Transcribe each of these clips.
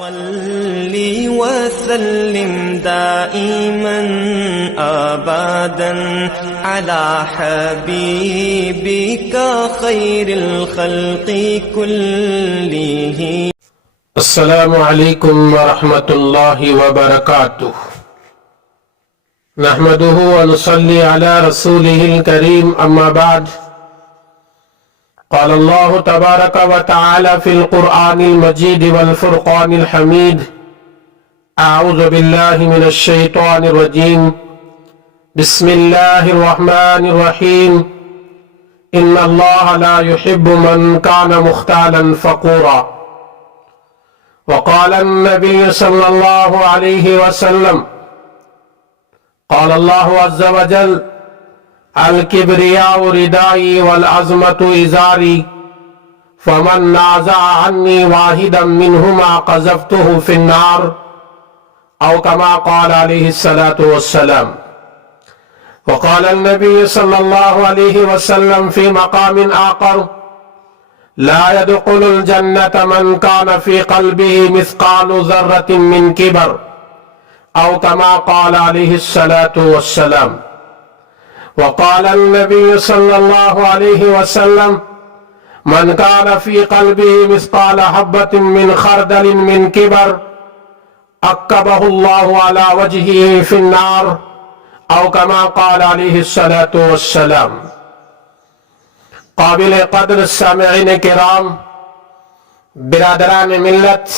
صلی وسلم دائما ابدا على حبیبک خیر الخلق كلهم. السلام علیکم ورحمۃ اللہ وبرکاتہ. نحمده ونصلي على رسوله الكريم اما بعد. قال الله تبارك وتعالى في القرآن المجيد والفرقان الحميد: أعوذ بالله من الشيطان الرجيم. بسم الله الرحمن الرحيم. إن الله لا يحب من كان مختالا فخورا. وقال النبي صلى الله عليه وسلم: قال الله عز وجل: الكبرياء ردائي والعظمة إزاري فمن نازع عني واحدا منهما قذفته في النار، أو كما قال عليه الصلاة والسلام. وقال النبي صلى الله عليه وسلم في مقام آخر: لا يدخل الجنة من كان في قلبه مثقال ذرة من كبر، أو كما قال عليه الصلاة والسلام. وقال النبي صلى الله عليه وسلم: من كان في قلبه مثقال حبة من خردل من كبر أكبه الله على وجهه في النار، أو كما قال عليه الصلاة والسلام. قابل قدر سامعین کرام، برادران ملت،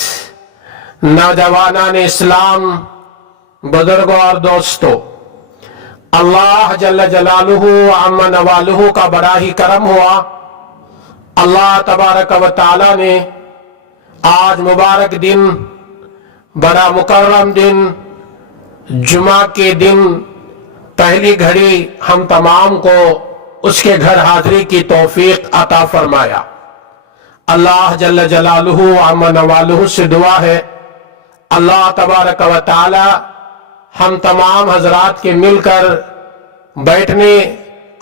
نوجوانان اسلام، بزرگوں اور دوستوں، اللہ جل جلالہ عم نوالہ کا بڑا ہی کرم ہوا. اللہ تبارک و تعالی نے آج مبارک دن، بڑا مکرم دن، جمعہ کے دن پہلی گھڑی ہم تمام کو اس کے گھر حاضری کی توفیق عطا فرمایا. اللہ جل جلالہ عم نوالہ سے دعا ہے اللہ تبارک و تعالی ہم تمام حضرات کے مل کر بیٹھنے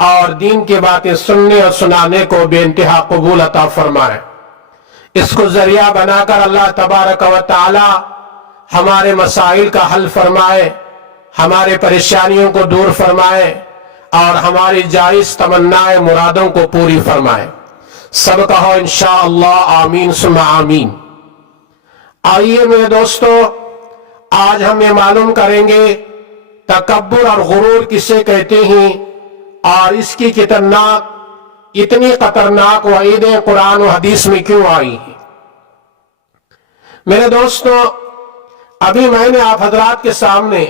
اور دین کی باتیں سننے اور سنانے کو بے انتہا قبول عطا فرمائے. اس کو ذریعہ بنا کر اللہ تبارک و تعالی ہمارے مسائل کا حل فرمائے، ہمارے پریشانیوں کو دور فرمائے اور ہماری جائز تمنائے مرادوں کو پوری فرمائے. سب کہو انشاءاللہ آمین ثم آمین. آئیے میرے دوستو، آج ہم یہ معلوم کریں گے تکبر اور غرور کسے کہتے ہیں اور اس کی اتنی خطرناک وعیدیں قرآن و حدیث میں کیوں آئی ہیں. میرے دوستو، ابھی میں نے آپ حضرات کے سامنے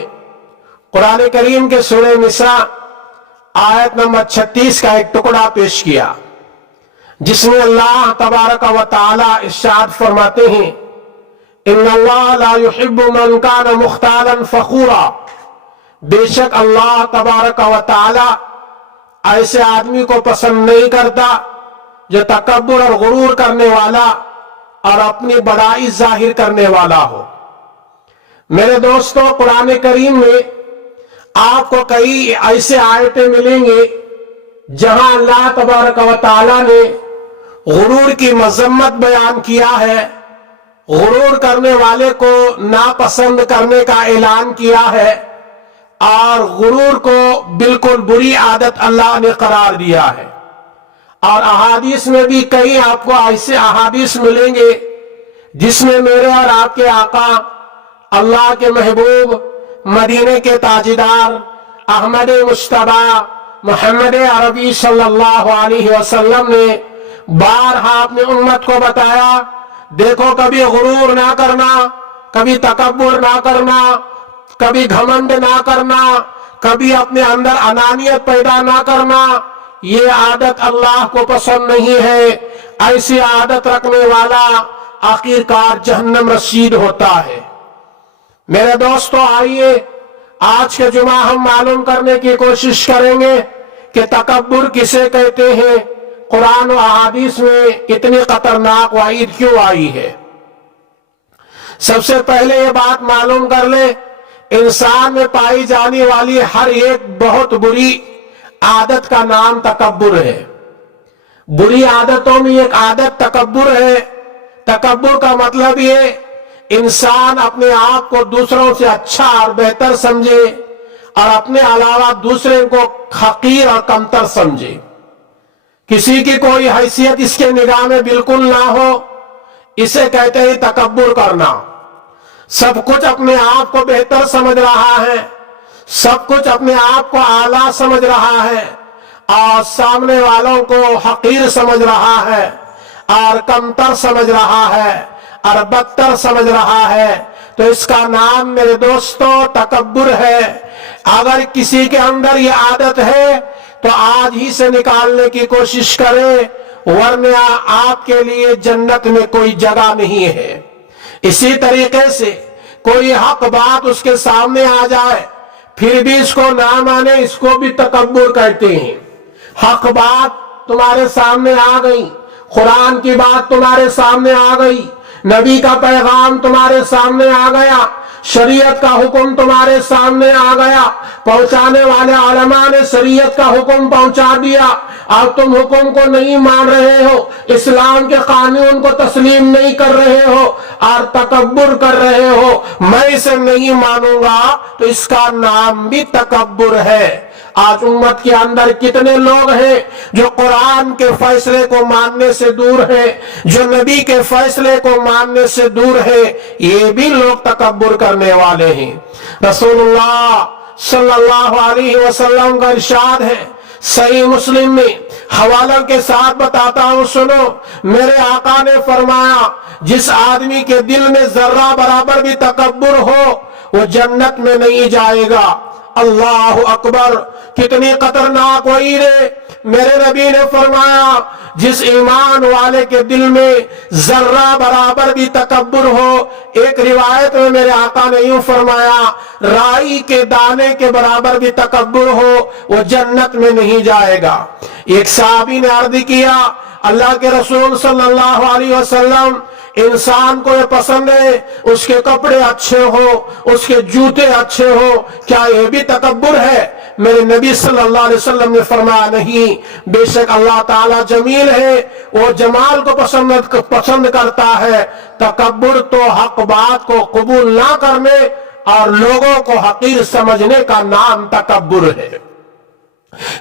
قرآن کریم کے سورہ نساء آیت نمبر 36 کا ایک ٹکڑا پیش کیا، جس میں اللہ تبارک و تعالی ارشاد فرماتے ہیں: ان اللہ لا يحب من كان مختالا فخورا. بے شک اللہ تبارک و تعالی ایسے آدمی کو پسند نہیں کرتا جو تکبر اور غرور کرنے والا اور اپنی بڑائی ظاہر کرنے والا ہو. میرے دوستو، قرآن کریم میں آپ کو کئی ایسے آیتیں ملیں گے جہاں اللہ تبارک و تعالی نے غرور کی مذمت بیان کیا ہے، غرور کرنے والے کو ناپسند کرنے کا اعلان کیا ہے اور غرور کو بالکل بری عادت اللہ نے قرار دیا ہے. اور احادیث میں بھی کئی آپ کو ایسے احادیث ملیں گے جس میں میرے اور آپ کے آقا، اللہ کے محبوب، مدینے کے تاجدار، احمد مجتبی محمد عربی صلی اللہ علیہ وسلم نے بارہا اپنی امت کو بتایا: دیکھو، کبھی غرور نہ کرنا، کبھی تکبر نہ کرنا، کبھی گھمنڈ نہ کرنا، کبھی اپنے اندر انانیت پیدا نہ کرنا. یہ عادت اللہ کو پسند نہیں ہے. ایسی عادت رکھنے والا آخرکار جہنم رسید ہوتا ہے. میرے دوستو، آئیے آج کے جمعہ ہم معلوم کرنے کی کوشش کریں گے کہ تکبر کسے کہتے ہیں، قرآن و احادیث میں اتنی خطرناک وعید کیوں آئی ہے. سب سے پہلے یہ بات معلوم کر لیں، انسان میں پائی جانے والی ہر ایک بہت بری عادت کا نام تکبر ہے. بری عادتوں میں ایک عادت تکبر ہے. تکبر کا مطلب یہ انسان اپنے آپ کو دوسروں سے اچھا اور بہتر سمجھے اور اپنے علاوہ دوسرے کو حقیر اور کمتر سمجھے، کسی کی کوئی حیثیت اس کے نگاہ میں بالکل نہ ہو، اسے کہتے ہیں تکبر کرنا۔ سب کچھ اپنے آپ کو بہتر سمجھ رہا ہے، سب کچھ اپنے آپ کو اعلیٰ سمجھ رہا ہے اور سامنے والوں کو حقیر سمجھ رہا ہے اور کمتر سمجھ رہا ہے اور بدتر سمجھ رہا ہے، تو اس کا نام میرے دوستو تکبر ہے۔ اگر کسی کے اندر یہ عادت ہے تو آج ہی سے نکالنے کی کوشش کرے، ورنہ آپ کے لیے جنت میں کوئی جگہ نہیں ہے۔ اسی طریقے سے کوئی حق بات اس کے سامنے آ جائے پھر بھی اس کو نہ مانے، اس کو بھی تکبر کہتے ہیں۔ حق بات تمہارے سامنے آ گئی، قرآن کی بات تمہارے سامنے آ گئی، نبی کا پیغام تمہارے سامنے آ گیا، شریعت کا حکم تمہارے سامنے آ گیا، پہنچانے والے علماء نے شریعت کا حکم پہنچا دیا اور تم حکم کو نہیں مان رہے ہو، اسلام کے قانون کو تسلیم نہیں کر رہے ہو اور تکبر کر رہے ہو، میں اسے نہیں مانوں گا، تو اس کا نام بھی تکبر ہے۔ آج امت کے اندر کتنے لوگ ہیں جو قرآن کے فیصلے کو ماننے سے دور ہیں، جو نبی کے فیصلے کو ماننے سے دور ہیں، یہ بھی لوگ تکبر کرنے والے ہیں۔ رسول اللہ صلی اللہ علیہ وسلم کا ارشاد ہے، صحیح مسلم میں، حوالوں کے ساتھ بتاتا ہوں سنو، میرے آقا نے فرمایا جس آدمی کے دل میں ذرہ برابر بھی تکبر ہو وہ جنت میں نہیں جائے گا۔ اللہ اکبر، کتنی خطرناک وعید ہے۔ میرے نبی نے فرمایا جس ایمان والے کے دل میں ذرہ برابر بھی تکبر ہو، ایک روایت میں میرے آقا نے یوں فرمایا رائی کے دانے کے برابر بھی تکبر ہو وہ جنت میں نہیں جائے گا۔ ایک صحابی نے عرض کیا اللہ کے رسول صلی اللہ علیہ وسلم، انسان کو یہ پسند ہے اس کے کپڑے اچھے ہو، اس کے جوتے اچھے ہو، کیا یہ بھی تکبر ہے؟ میرے نبی صلی اللہ علیہ وسلم نے فرمایا نہیں، بے شک اللہ تعالیٰ جمیل ہے، وہ جمال کو پسند کرتا ہے۔ تکبر تو حق بات کو قبول نہ کرنے اور لوگوں کو حقیر سمجھنے کا نام تکبر ہے۔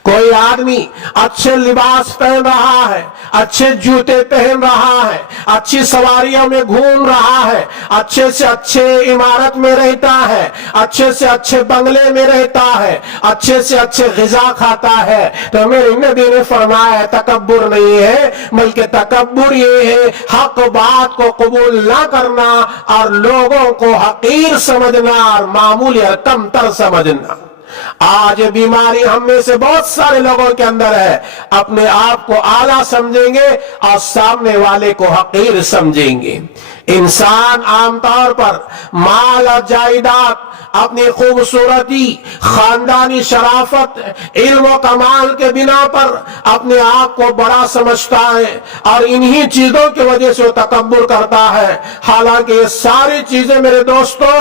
کوئی آدمی اچھے لباس پہن رہا ہے، اچھے جوتے پہن رہا ہے، اچھی سواریوں میں گھوم رہا ہے، اچھے سے اچھے عمارت میں رہتا ہے، اچھے سے اچھے بنگلے میں رہتا ہے، اچھے سے اچھے غذا کھاتا ہے، تو میرے نبی نے فرمایا تکبر نہیں ہے، بلکہ تکبر یہ ہے حق بات کو قبول نہ کرنا اور لوگوں کو حقیر سمجھنا اور معمولی اور کمتر سمجھنا۔ آج یہ بیماری ہم میں سے بہت سارے لوگوں کے اندر ہے، اپنے آپ کو اعلیٰ سمجھیں گے اور سامنے والے کو حقیر سمجھیں گے۔ انسان عام طور پر مال اور جائیداد، اپنی خوبصورتی، خاندانی شرافت، علم و کمال کے بنا پر اپنے آپ کو بڑا سمجھتا ہے اور انہی چیزوں کی وجہ سے وہ تکبر کرتا ہے، حالانکہ یہ ساری چیزیں میرے دوستو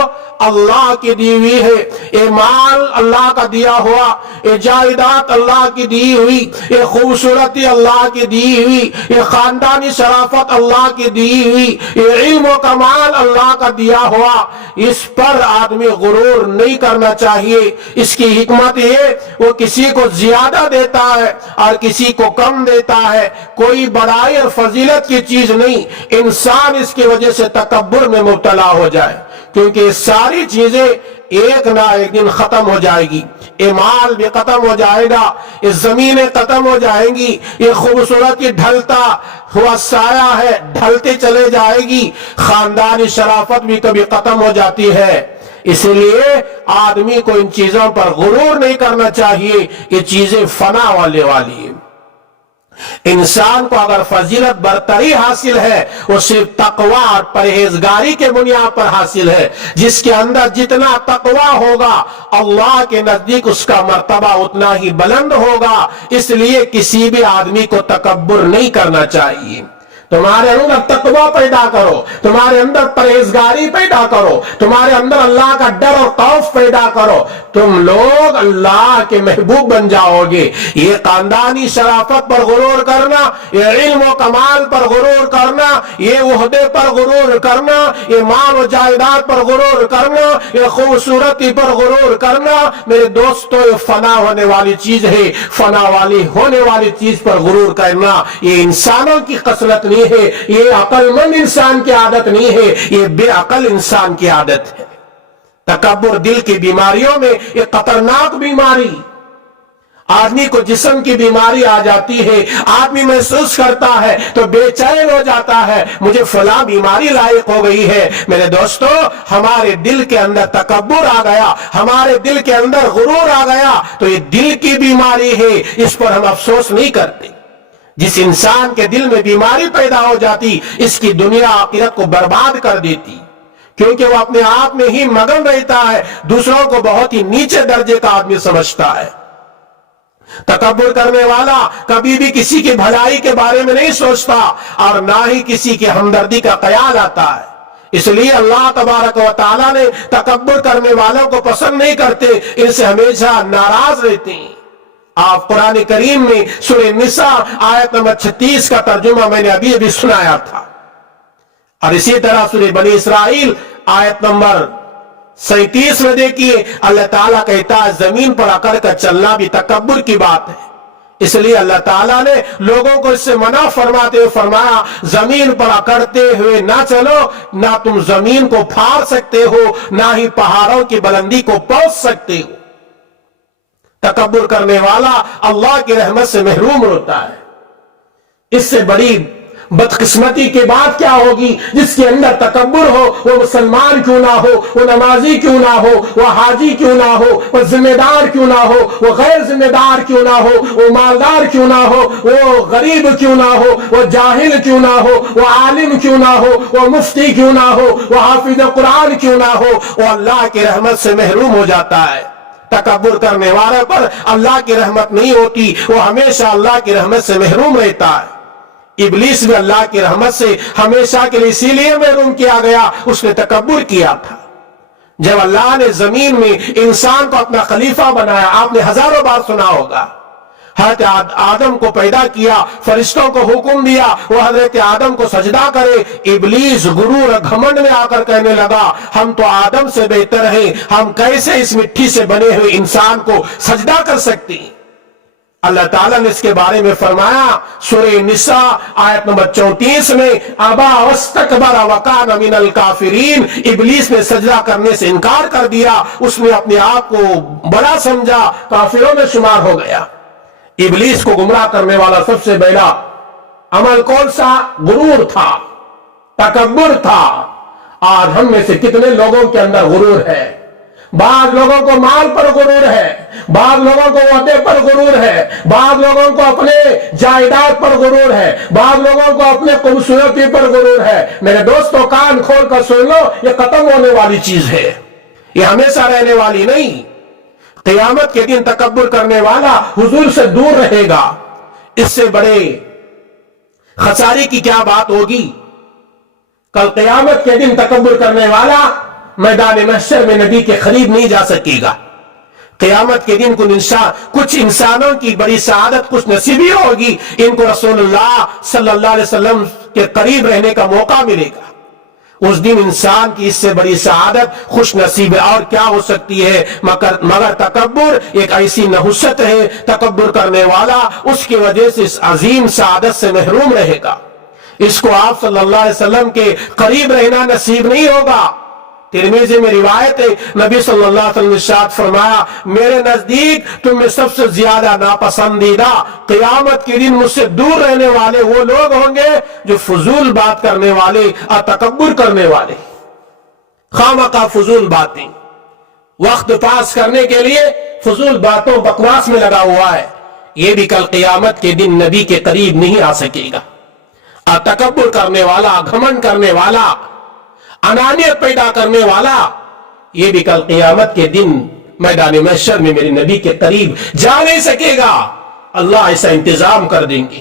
اللہ کی دی ہوئی ہے۔ یہ مال اللہ کا دیا ہوا، یہ جائیداد اللہ کی دی ہوئی، یہ خوبصورتی اللہ کی دی ہوئی، یہ خاندانی شرافت اللہ کی دی ہوئی، یہ علم و کمال اللہ کا دیا ہوا، اس پر آدمی غرور نہیں کرنا چاہیے۔ اس کی حکمت یہ وہ کسی کو زیادہ دیتا ہے اور کسی کو کم دیتا ہے، کوئی بڑائی اور فضیلت کی چیز نہیں، انسان اس کی وجہ سے تکبر میں مبتلا ہو جائے، کیونکہ یہ ساری چیزیں ایک نہ ایک دن ختم ہو جائے گی۔ یہ مال بھی ختم ہو جائے گا، یہ زمینیں ختم ہو جائیں گی، یہ خوبصورتی ڈھلتا ہوا سایہ ہے، ڈھلتے چلے جائے گی، خاندانی شرافت بھی کبھی ختم ہو جاتی ہے۔ اس لیے آدمی کو ان چیزوں پر غرور نہیں کرنا چاہیے، یہ چیزیں فنا والے والی ہیں۔ انسان کو اگر فضیلت برتری حاصل ہے وہ صرف تقوی اور پرہیزگاری کے بنیاد پر حاصل ہے۔ جس کے اندر جتنا تقوی ہوگا اللہ کے نزدیک اس کا مرتبہ اتنا ہی بلند ہوگا، اس لیے کسی بھی آدمی کو تکبر نہیں کرنا چاہیے۔ تمہارے اندر تقوی پیدا کرو، تمہارے اندر پرہیزگاری پیدا کرو، تمہارے اندر اللہ کا ڈر اور خوف پیدا کرو، تم لوگ اللہ کے محبوب بن جاؤ گے۔ یہ خاندانی شرافت پر غرور کرنا، یہ علم و کمال پر غرور کرنا، یہ عہدے پر غرور کرنا، یہ مال و جائیداد پر غرور کرنا، یہ خوبصورتی پر غرور کرنا، میرے دوستو یہ فنا ہونے والی چیز ہے۔ فنا والی ہونے والی چیز پر غرور کرنا یہ انسانوں کی خصلت نہیں ہے، یہ عقل مند انسان کی عادت نہیں ہے، یہ بے عقل انسان کی عادت ہے۔ تکبر دل کی بیماریوں میں ایک خطرناک بیماری، آدمی کو جسم کی بیماری آ جاتی ہے، آدمی محسوس کرتا ہے تو بے چین ہو جاتا ہے، مجھے فلاں بیماری لاحق ہو گئی ہے۔ میرے دوستو ہمارے دل کے اندر تکبر آ گیا، ہمارے دل کے اندر غرور آ گیا تو یہ دل کی بیماری ہے، اس پر ہم افسوس نہیں کرتے۔ جس انسان کے دل میں بیماری پیدا ہو جاتی اس کی دنیا آخرت کو برباد کر دیتی، کیونکہ وہ اپنے آپ میں ہی مگن رہتا ہے، دوسروں کو بہت ہی نیچے درجے کا آدمی سمجھتا ہے۔ تکبر کرنے والا کبھی بھی کسی کی بھلائی کے بارے میں نہیں سوچتا اور نہ ہی کسی کی ہمدردی کا خیال آتا ہے۔ اس لیے اللہ تبارک و تعالیٰ نے تکبر کرنے والوں کو پسند نہیں کرتے، ان سے ہمیشہ ناراض رہتے ہیں۔ آپ قرآن کریم میں سورہ نساء آیت نمبر 36 کا ترجمہ میں نے ابھی سنایا تھا، اور اسی طرح سورہ بنی اسرائیل آیت نمبر 37 میں دیکھیے اللہ تعالیٰ کہتا ہے زمین پر اکڑ کر چلنا بھی تکبر کی بات ہے۔ اس لیے اللہ تعالیٰ نے لوگوں کو اس سے منع فرماتے ہوئے فرمایا زمین پر اکڑتے ہوئے نہ چلو، نہ تم زمین کو پھاڑ سکتے ہو، نہ ہی پہاڑوں کی بلندی کو پہنچ سکتے ہو۔ تکبر کرنے والا اللہ کی رحمت سے محروم ہوتا ہے۔ اس سے بڑی بدقسمتی کے بعد کیا ہوگی؟ جس کے اندر تکبر ہو، وہ مسلمان کیوں نہ ہو، وہ نمازی کیوں نہ ہو، وہ حاجی کیوں نہ ہو، وہ ذمہ دار کیوں نہ ہو، وہ غیر ذمہ دار کیوں نہ ہو، وہ مالدار کیوں نہ ہو، وہ غریب کیوں نہ ہو، وہ جاہل کیوں نہ ہو، وہ عالم کیوں نہ ہو، وہ مفتی کیوں نہ ہو، وہ حافظ قرآن کیوں نہ ہو، وہ اللہ کی رحمت سے محروم ہو جاتا ہے۔ تکبر کرنے والے پر اللہ کی رحمت نہیں ہوتی، وہ ہمیشہ اللہ کی رحمت سے محروم رہتا ہے۔ ابلیس بھی اللہ کی رحمت سے ہمیشہ کے لیے اسی لیے محروم کیا گیا، اس نے تکبر کیا تھا۔ جب اللہ نے زمین میں انسان کو اپنا خلیفہ بنایا، آپ نے ہزاروں بار سنا ہوگا، حضرت آدم کو پیدا کیا، فرشتوں کو حکم دیا وہ حضرت آدم کو سجدہ کرے، ابلیس غرور اور گھمنڈ میں آ کر کہنے لگا ہم تو آدم سے بہتر ہیں، ہم کیسے اس مٹی سے بنے ہوئے انسان کو سجدہ کر سکتے ہیں؟ اللہ تعالیٰ نے اس کے بارے میں فرمایا سورہ نساء آیت نمبر 34 میں ابا واستکبر وکان من الکافرین، ابلیس نے سجدہ کرنے سے انکار کر دیا، اس نے اپنے آپ کو بڑا سمجھا، کافروں میں شمار ہو گیا۔ ابلیس کو گمراہ کرنے والا سب سے بڑا عمل کون سا؟ غرور تھا، تکبر تھا۔ آج ہم میں سے کتنے لوگوں کے اندر غرور ہے؟ بعض لوگوں کو مال پر غرور ہے، بعض لوگوں کو عہدے پر غرور ہے، بعض لوگوں کو اپنے جائیداد پر غرور ہے، بعض لوگوں کو اپنے خوبصورتی پر غرور ہے۔ میرے دوستو کان کھول کر سن لو، یہ ختم ہونے والی چیز ہے، یہ ہمیشہ رہنے والی نہیں۔ قیامت کے دن تکبر کرنے والا حضور سے دور رہے گا، اس سے بڑے خسارے کی کیا بات ہوگی؟ کل قیامت کے دن تکبر کرنے والا میدان محشر میں نبی کے قریب نہیں جا سکے گا۔ قیامت کے دن کچھ انسانوں کی بڑی سعادت خوش نصیبی ہوگی، ان کو رسول اللہ صلی اللہ علیہ وسلم کے قریب رہنے کا موقع ملے گا۔ اس دن انسان کی اس سے بڑی سعادت خوش نصیب اور کیا ہو سکتی ہے مگر تکبر ایک ایسی نحوست ہے، تکبر کرنے والا اس کی وجہ سے اس عظیم سعادت سے محروم رہے گا، اس کو آپ صلی اللہ علیہ وسلم کے قریب رہنا نصیب نہیں ہوگا۔ ترمذی میں روایت ہے نبی صلی اللہ علیہ وسلم نے ارشاد فرمایا میرے نزدیک تم میں سب سے زیادہ ناپسندیدہ قیامت کے دن مجھ سے دور رہنے والے وہ لوگ ہوں گے جو فضول بات کرنے والے اور تکبر کرنے والے، خامخواہ فضول باتیں، وقت پاس کرنے کے لیے فضول باتوں بکواس میں لگا ہوا ہے، یہ بھی کل قیامت کے دن نبی کے قریب نہیں آ سکے گا۔ اور تکبر کرنے والا، گھمنڈ کرنے والا، انانیت پیدا کرنے والا، یہ بھی کل قیامت کے دن میدان محشر میں میرے نبی کے قریب جا نہیں سکے گا۔ اللہ ایسا انتظام کر دیں گے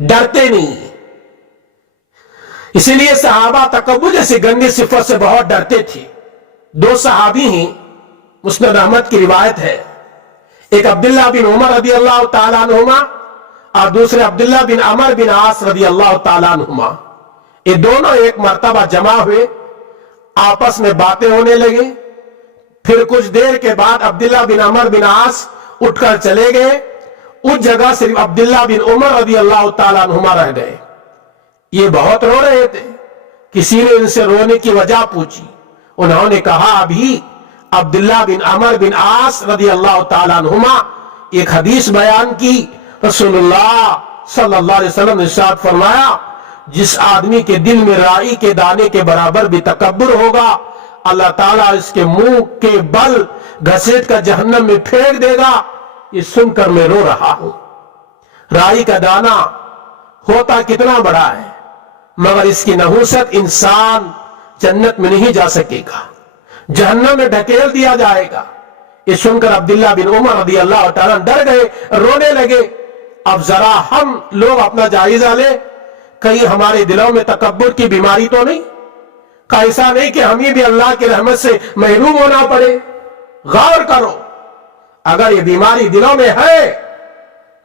ڈرتے نہیں. اسی لیے صحابہ تکبر جیسی گندی صفت سے بہت ڈرتے تھے. دو صحابی ہیں، مسند احمد کی روایت ہے، ایک عبداللہ بن عمر رضی اللہ تعالیٰ عنہما اور دوسرے عبداللہ بن عمر بن عاص رضی اللہ تعالیٰ عنہما. یہ دونوں ایک مرتبہ جمع ہوئے، آپس میں باتیں ہونے لگے. پھر کچھ دیر کے بعد عبداللہ بن عمر بن عاص اٹھ کر چلے گئے. اس جگہ صرف عبداللہ بن عمر رضی اللہ تعالیٰ عنہما رہ گئے. یہ بہت رو رہے تھے. کسی نے ان سے رونے کی وجہ پوچھی. انہوں نے کہا ابھی عبداللہ بن عمر بن عاص رضی اللہ تعالیٰ عنہما ایک حدیث بیان کی. رسول اللہ صلی اللہ علیہ وسلم نے ارشاد فرمایا جس آدمی کے دل میں رائی کے دانے کے برابر بھی تکبر ہوگا اللہ تعالیٰ اس کے منہ کے بل گھسیٹ کر جہنم میں پھینک دے گا. یہ سن کر میں رو رہا ہوں. رائی کا دانہ ہوتا کتنا بڑا ہے، مگر اس کی نحوست انسان جنت میں نہیں جا سکے گا، جہنم میں ڈھکیل دیا جائے گا. یہ سن کر عبداللہ بن عمر رضی اللہ تعالیٰ ڈر گئے، رونے لگے. اب ذرا ہم لوگ اپنا جائزہ لیں، کہیں ہمارے دلوں میں تکبر کی بیماری تو نہیں؟ ایسا نہیں کہ ہمیں بھی اللہ کی رحمت سے محروم ہونا پڑے. غور کرو، اگر یہ بیماری دلوں میں ہے،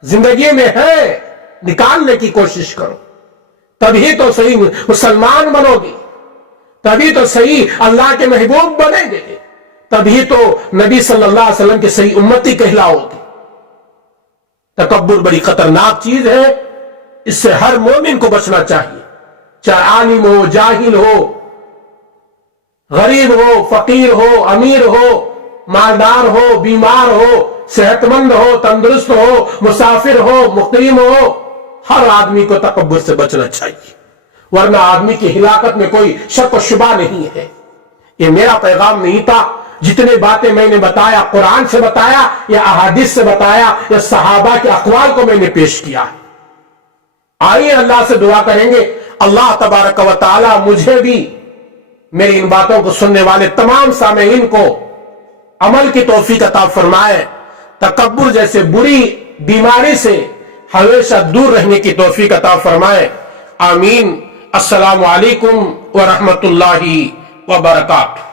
زندگی میں ہے، نکالنے کی کوشش کرو. تبھی تو صحیح مسلمان بنو گے، تبھی تو صحیح اللہ کے محبوب بنیں گے، تبھی تو نبی صلی اللہ علیہ وسلم کی صحیح امتی کہلاؤ گے. تکبر بڑی خطرناک چیز ہے، اس سے ہر مومن کو بچنا چاہیے، چاہے عالم ہو، جاہل ہو، غریب ہو، فقیر ہو، امیر ہو، مالدار ہو، بیمار ہو، صحت مند ہو، تندرست ہو، مسافر ہو، مقیم ہو. ہر آدمی کو تکبر سے بچنا چاہیے، ورنہ آدمی کی ہلاکت میں کوئی شک و شبہ نہیں ہے. یہ میرا پیغام نہیں تھا. جتنے باتیں میں نے بتایا قرآن سے بتایا یا احادیث سے بتایا یا صحابہ کے اقوال کو میں نے پیش کیا ہے. آئیے اللہ سے دعا کریں گے اللہ تبارک و تعالی مجھے بھی میری ان باتوں کو سننے والے تمام سامعین کو عمل کی توفیق عطا فرمائے. تکبر جیسے بری بیماری سے ہمیشہ دور رہنے کی توفیق عطا فرمائے. آمین. السلام علیکم ورحمۃ اللہ وبرکاتہ.